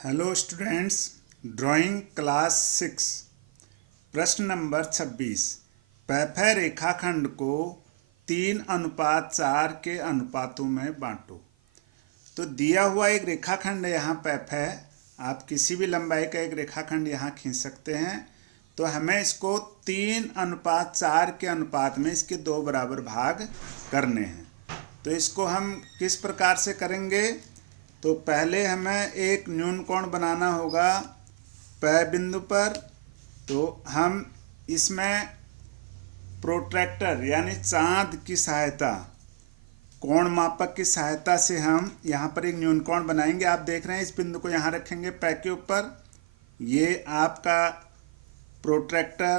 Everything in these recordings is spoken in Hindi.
हेलो स्टूडेंट्स, ड्राइंग क्लास 6 प्रश्न नंबर 26। पैफै रेखाखंड को 3:4 के अनुपातों में बांटो। तो दिया हुआ एक रेखाखंड है यहाँ पैफै। आप किसी भी लंबाई का एक रेखाखंड यहाँ खींच सकते हैं। तो हमें इसको 3:4 के अनुपात में इसके दो बराबर भाग करने हैं। तो इसको हम किस प्रकार से करेंगे? तो पहले हमें एक न्यून कोण बनाना होगा पै बिंदु पर। तो हम इसमें प्रोट्रैक्टर यानी चांद की सहायता, कोण मापक की सहायता से हम यहाँ पर एक न्यून कोण बनाएंगे। आप देख रहे हैं, इस बिंदु को यहाँ रखेंगे पै के ऊपर। ये आपका प्रोट्रैक्टर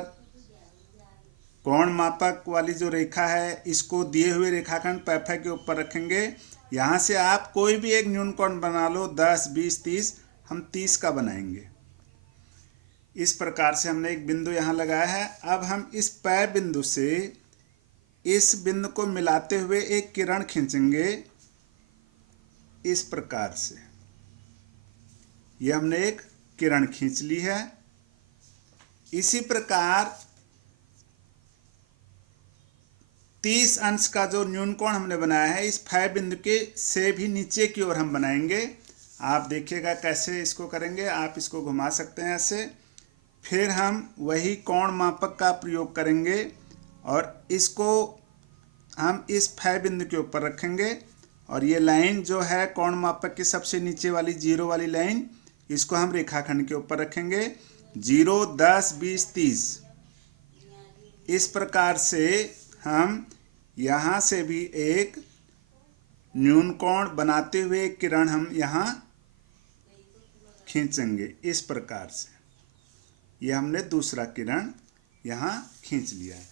कोण मापक वाली जो रेखा है, इसको दिए हुए रेखाखंड पैफै के ऊपर रखेंगे। यहाँ से आप कोई भी एक न्यून कोण बना लो, 10, 20, 30। हम 30 का बनाएंगे। इस प्रकार से हमने एक बिंदु यहाँ लगाया है। अब हम इस पै बिंदु से इस बिंदु को मिलाते हुए एक किरण खींचेंगे इस प्रकार से। ये हमने एक किरण खींच ली है। इसी प्रकार 30 अंश का जो न्यून कोण हमने बनाया है, इस फै बिंदु के से भी नीचे की ओर हम बनाएंगे। आप देखिएगा कैसे इसको करेंगे। आप इसको घुमा सकते हैं ऐसे। फिर हम वही कोण मापक का प्रयोग करेंगे और इसको हम इस फै बिंदु के ऊपर रखेंगे। और ये लाइन जो है कोण मापक की सबसे नीचे वाली जीरो वाली लाइन, इसको हम रेखाखंड के ऊपर रखेंगे। 0, 10, 20, 30। इस प्रकार से हम यहाँ से भी एक न्यून कोण बनाते हुए एक किरण हम यहाँ खींचेंगे इस प्रकार से। यह हमने दूसरा किरण यहाँ खींच लिया है।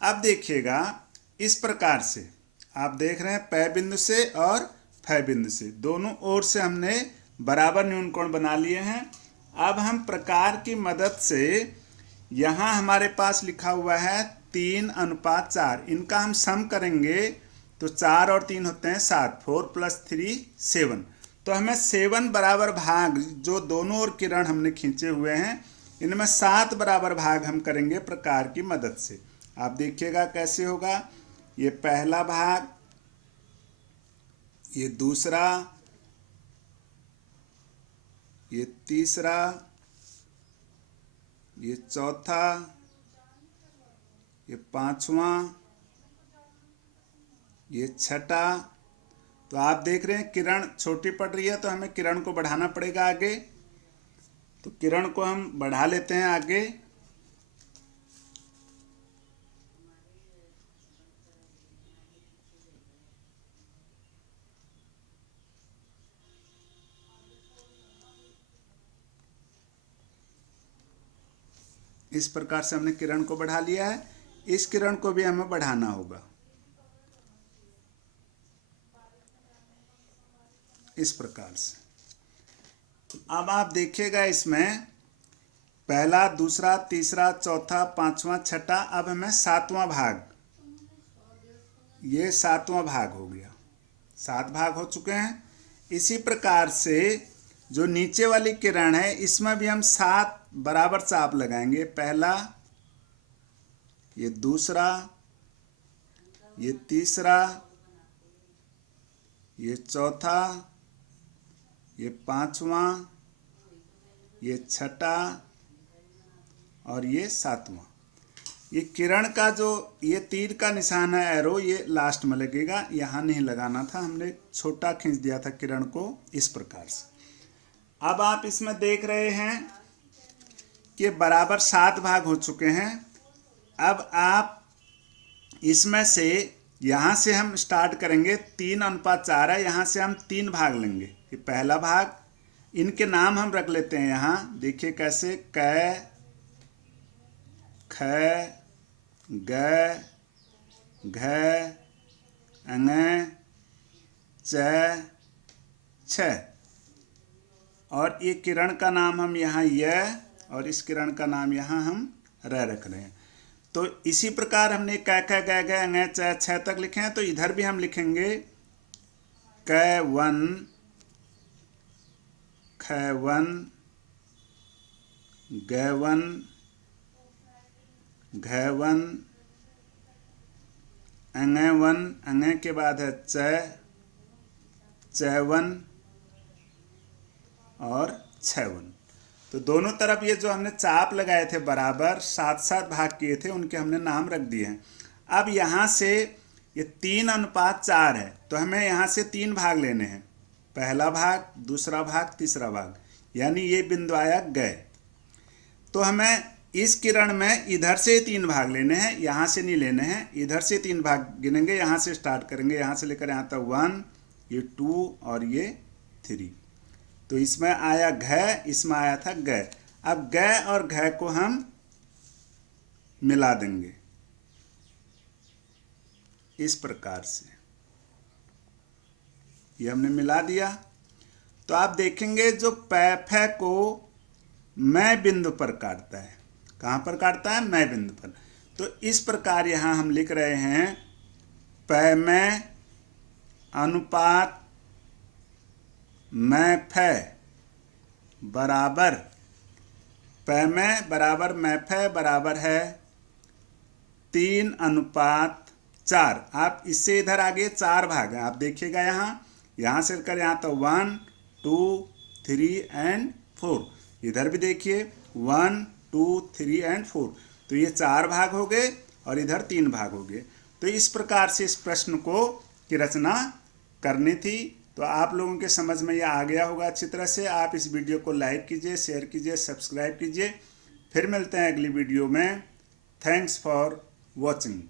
अब देखिएगा, इस प्रकार से आप देख रहे हैं पै बिंदु से और फै बिंदु से दोनों ओर से हमने बराबर न्यून कोण बना लिए हैं। अब हम प्रकार की मदद से, यहाँ हमारे पास लिखा हुआ है 3:4, इनका हम सम करेंगे तो 4 और 3 होते हैं 7। 4 + 3 7। तो हमें 7 बराबर भाग, जो दोनों ओर किरण हमने खींचे हुए हैं, इनमें 7 बराबर भाग हम करेंगे प्रकार की मदद से। आप देखिएगा कैसे होगा। ये पहला भाग, ये दूसरा, ये तीसरा, ये चौथा, ये पांचवा, ये छठा। तो आप देख रहे हैं किरण छोटी पड़ रही है, तो हमें किरण को बढ़ाना पड़ेगा आगे। तो किरण को हम बढ़ा लेते हैं आगे। इस प्रकार से हमने किरण को बढ़ा लिया है। इस किरण को भी हमें बढ़ाना होगा इस प्रकार से। अब आप देखिएगा, इसमें पहला, दूसरा, तीसरा, चौथा, पांचवा, छठा, अब हमें 7वां भाग, ये 7वां भाग हो गया। 7 भाग हो चुके हैं। इसी प्रकार से जो नीचे वाली किरण है, इसमें भी हम 7 बराबर चाप लगाएंगे। पहला, ये दूसरा, ये तीसरा, ये चौथा, ये पांचवा, ये छठा और ये 7वां। ये किरण का जो ये तीर का निशान है, एरो, ये लास्ट में लगेगा। यहाँ नहीं लगाना था, हमने छोटा खींच दिया था किरण को इस प्रकार से। अब आप इसमें देख रहे हैं कि बराबर 7 भाग हो चुके हैं। अब आप इसमें से, यहाँ से हम स्टार्ट करेंगे। 3:4 है, यहाँ से हम 3 भाग लेंगे। ये पहला भाग, इनके नाम हम रख लेते हैं यहाँ। देखिए कैसे, कै, ख, ग, घ, ङ, च, छ। और ये किरण का नाम हम यहाँ य, और इस किरण का नाम यहाँ हम र रख रहे हैं। तो इसी प्रकार हमने क, ख, ग, घ, ङ, च, छ तक लिखे हैं। तो इधर भी हम लिखेंगे क 1, ख फैवन, गैवन, घैवन, अंगैवन, अंगै के बाद है चैवन और छैवन। तो दोनों तरफ ये जो हमने चाप लगाए थे बराबर 7-7 भाग किए थे, उनके हमने नाम रख दिए हैं। अब यहाँ से ये 3:4 है, तो हमें यहाँ से 3 भाग लेने हैं, पहला भाग, दूसरा भाग, तीसरा भाग, यानी ये बिंदु आया गए। तो हमें इस किरण में इधर से 3 भाग लेने हैं, यहाँ से नहीं लेने हैं, इधर से 3 भाग गिनेंगे, यहाँ से स्टार्ट करेंगे, यहाँ से लेकर यहाँ तक 1, ये 2 और ये 3। तो इसमें आया घ, इसमें आया था ग। अब ग और घ को हम मिला देंगे इस प्रकार से, ये हमने मिला दिया। तो आप देखेंगे जो पैफ को मैं बिंदु पर काटता है, कहाँ पर काटता है? मैं बिंदु पर। तो इस प्रकार यहाँ हम लिख रहे हैं पै मैं अनुपात मैं फै बराबर, पै मैं बराबर मैं फै बराबर है 3:4। आप इससे इधर आगे 4 भाग हैं, आप देखिएगा यहाँ से लेकर यहाँ तो 1, 2, 3 एंड 4। इधर भी देखिए 1, 2, 3 एंड 4। तो ये 4 भाग हो गए और इधर 3 भाग हो गए। तो इस प्रकार से इस प्रश्न को की रचना करनी थी। तो आप लोगों के समझ में यह आ गया होगा अच्छी तरह से। आप इस वीडियो को लाइक कीजिए, शेयर कीजिए, सब्सक्राइब कीजिए। फिर मिलते हैं अगली वीडियो में। Thanks for watching.